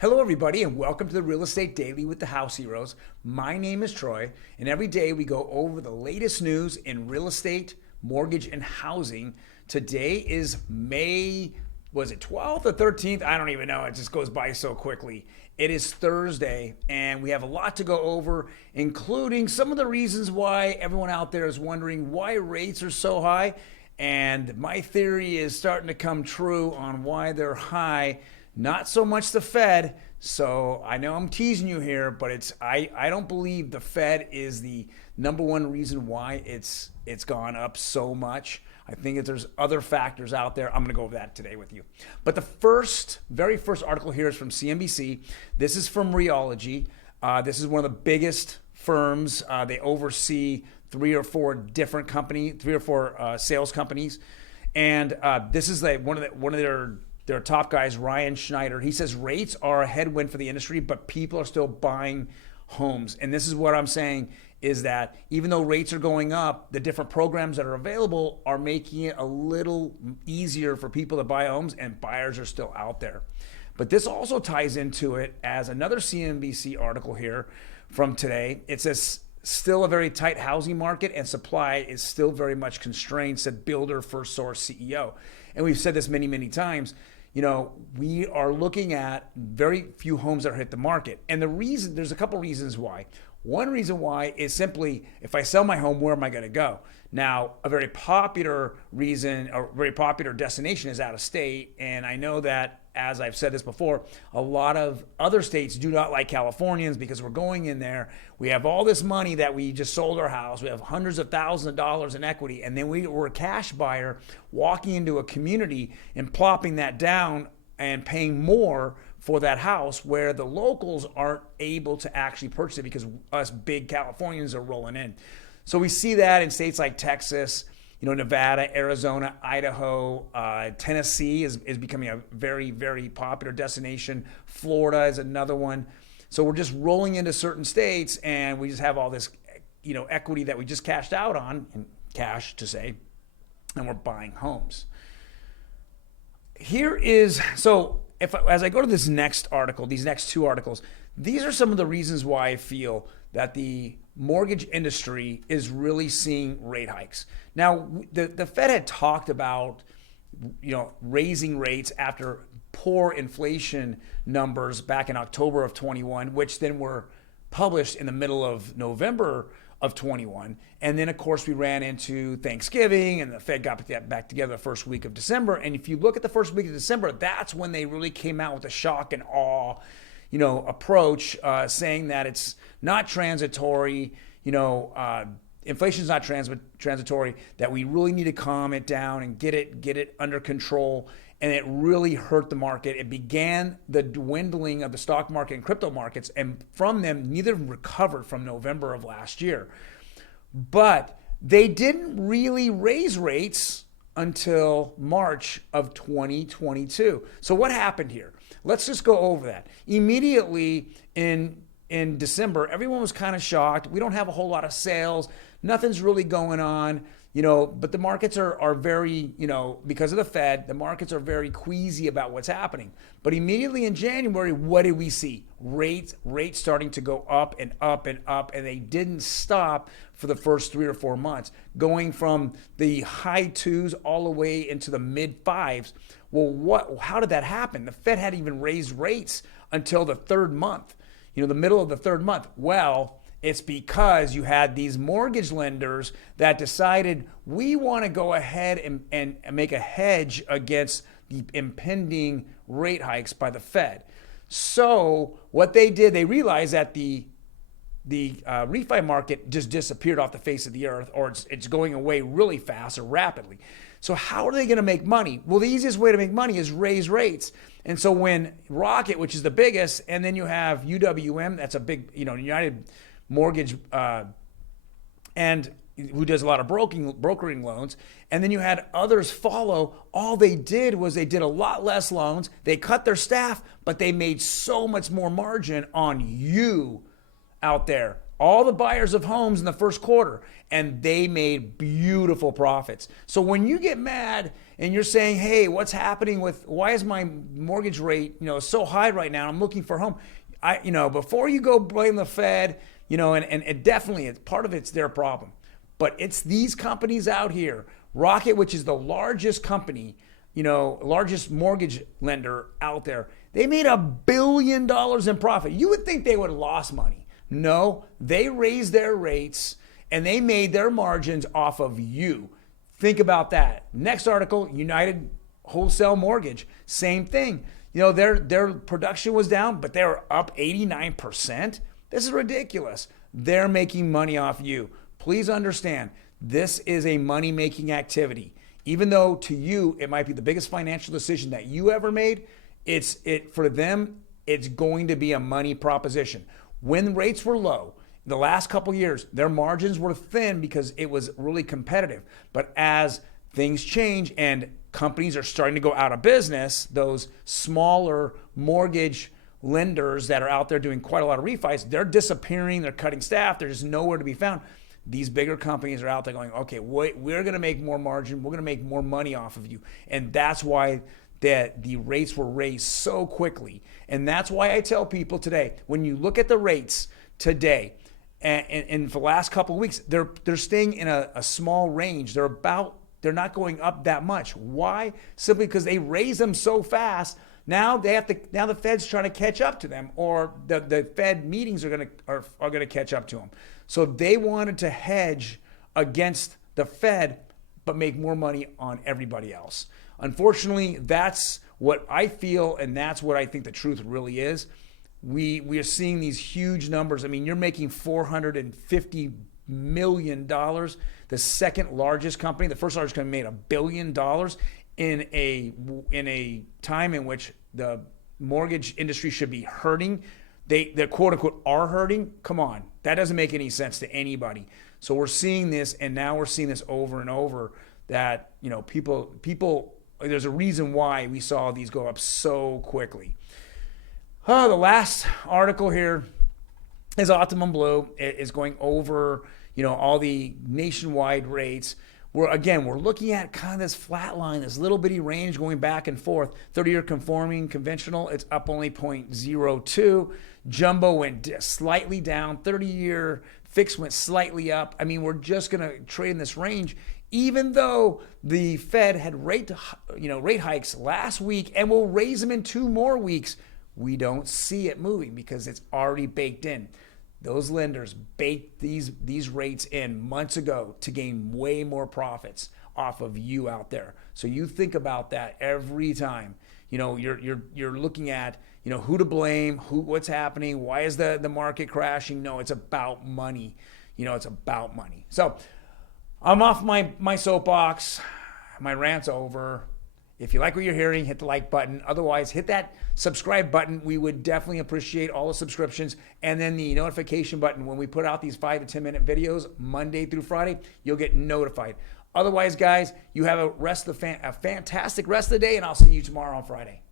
Hello, everybody, and welcome to the Real Estate Daily with the House Heroes. My name is Troy, and every day we go over the latest news in real estate, mortgage, and housing. Today is May, was it 12th or 13th? I don't even know. It just goes by so quickly. It is Thursday, and we have a lot to go over, including some of the reasons why everyone out there is wondering why rates are so high. And my theory is starting to come true on why they're high. Not so much the Fed. So I know I'm teasing you here, but I don't believe the Fed is the number one reason why it's gone up so much. I think that there's other factors out there. I'm going to go over that today with you. But the very first article here is from CNBC. This is from Realogy. This is one of the biggest firms. They oversee three or four sales companies, and this is like one of their top guys, Ryan Schneider. He says rates are a headwind for the industry, but people are still buying homes. And this is what I'm saying is that even though rates are going up, the different programs that are available are making it a little easier for people to buy homes, and buyers are still out there. But this also ties into it as another CNBC article here from today. It says still a very tight housing market and supply is still very much constrained, said Builder First Source CEO. And we've said this many, many times. You know, we are looking at very few homes that hit the market. And there's a couple reasons why. One reason why is simply, if I sell my home, where am I going to go? Now, a very popular destination is out of state. And I know that, as I've said this before, a lot of other states do not like Californians because we're going in there. We have all this money that we just sold our house. We have hundreds of thousands of dollars in equity. And then we're a cash buyer walking into a community and plopping that down and paying more for that house where the locals aren't able to actually purchase it because us big Californians are rolling in. So we see that in states like Texas, Nevada, Arizona, Idaho, Tennessee is becoming a very, very popular destination. Florida is another one. So we're just rolling into certain states and we just have all this, equity that we just cashed out on, and cash to say, and we're buying homes. As I go to this next article, these next two articles, these are some of the reasons why I feel that the mortgage industry is really seeing rate hikes. Now, the Fed had talked about, raising rates after poor inflation numbers back in October of 21, which then were published in the middle of November of 21. And then, of course, we ran into Thanksgiving and the Fed got back together the first week of December. And if you look at the first week of December, that's when they really came out with a shock and awe, approach, saying that it's not transitory, inflation is not transitory, that we really need to calm it down and get it under control. And it really hurt the market. It began the dwindling of the stock market and crypto markets. And from them, neither recovered from November of last year. But they didn't really raise rates until March of 2022. So what happened here? Let's just go over that. Immediately in December, everyone was kind of shocked. We don't have a whole lot of sales. Nothing's really going on. But the markets are very, because of the Fed, the markets are very queasy about what's happening. But immediately in January, what did we see? Rates starting to go up and up and up, and they didn't stop for the first 3 or 4 months, going from the high twos all the way into the mid fives. Well, how did that happen? The Fed hadn't even raised rates until the third month, the middle of the third month. Well, it's because you had these mortgage lenders that decided we want to go ahead and make a hedge against the impending rate hikes by the Fed. So what they did, they realized that the refi market just disappeared off the face of the earth, or it's going away really fast or rapidly. So how are they going to make money? Well, the easiest way to make money is raise rates. And so when Rocket, which is the biggest, and then you have UWM, that's a big, United Mortgage, and who does a lot of brokering loans, and then you had others follow. All they did was they did a lot less loans. They cut their staff, but they made so much more margin on you out there, all the buyers of homes in the first quarter, and they made beautiful profits. So when you get mad and you're saying, hey, what's happening why is my mortgage rate, so high right now? I'm looking for a home. Before you go blame the Fed, and it definitely, part of it's their problem. But it's these companies out here, Rocket, which is the largest company, largest mortgage lender out there. They made $1 billion in profit. You would think they would have lost money. No, they raised their rates and they made their margins off of you. Think about that. Next article, United Wholesale Mortgage, same thing. Their production was down, but they were up 89%. This is ridiculous. They're making money off you. Please understand, this is a money-making activity. Even though to you, it might be the biggest financial decision that you ever made, for them, it's going to be a money proposition. When rates were low, the last couple years, their margins were thin because it was really competitive. But as things change and companies are starting to go out of business, those smaller mortgage lenders that are out there doing quite a lot of refis, they're disappearing, they're cutting staff, they're just nowhere to be found. These bigger companies are out there going, okay, we're going to make more margin, we're going to make more money off of you. And that's why the rates were raised so quickly. And that's why I tell people today, when you look at the rates today, and for the last couple of weeks, they're staying in a small range. They're not going up that much. Why? Simply because they raise them so fast. Now the Fed's trying to catch up to them, or the Fed meetings are gonna catch up to them. So they wanted to hedge against the Fed, but make more money on everybody else. Unfortunately, that's what I feel, and that's what I think the truth really is. We are seeing these huge numbers. I mean, you're making $450 million. The second largest company, the first largest company, made $1 billion in a time in which the mortgage industry should be hurting. They're quote unquote are hurting. Come on, that doesn't make any sense to anybody. So we're seeing this, and now we're seeing this over and over. That people. There's a reason why we saw these go up so quickly. The last article here is Optimum Blue. It is going over all the nationwide rates. We're looking at kind of this flat line, this little bitty range going back and forth. 30-year conforming conventional, it's up only 0.02. Jumbo went slightly down. 30-year fixed went slightly up. I mean, we're just going to trade in this range, even though the Fed had rate hikes last week and will raise them in 2 more weeks. We don't see it moving because it's already baked in. Those lenders baked these rates in months ago to gain way more profits off of you out there. So you think about that every time. You're looking at who to blame, what's happening, why is the market crashing? No, it's about money. It's about money. So I'm off my soapbox. My rant's over. If you like what you're hearing, hit the like button. Otherwise, hit that subscribe button. We would definitely appreciate all the subscriptions. And then the notification button. When we put out these 5 to 10 minute videos, Monday through Friday, you'll get notified. Otherwise, guys, you have a fantastic rest of the day, and I'll see you tomorrow on Friday.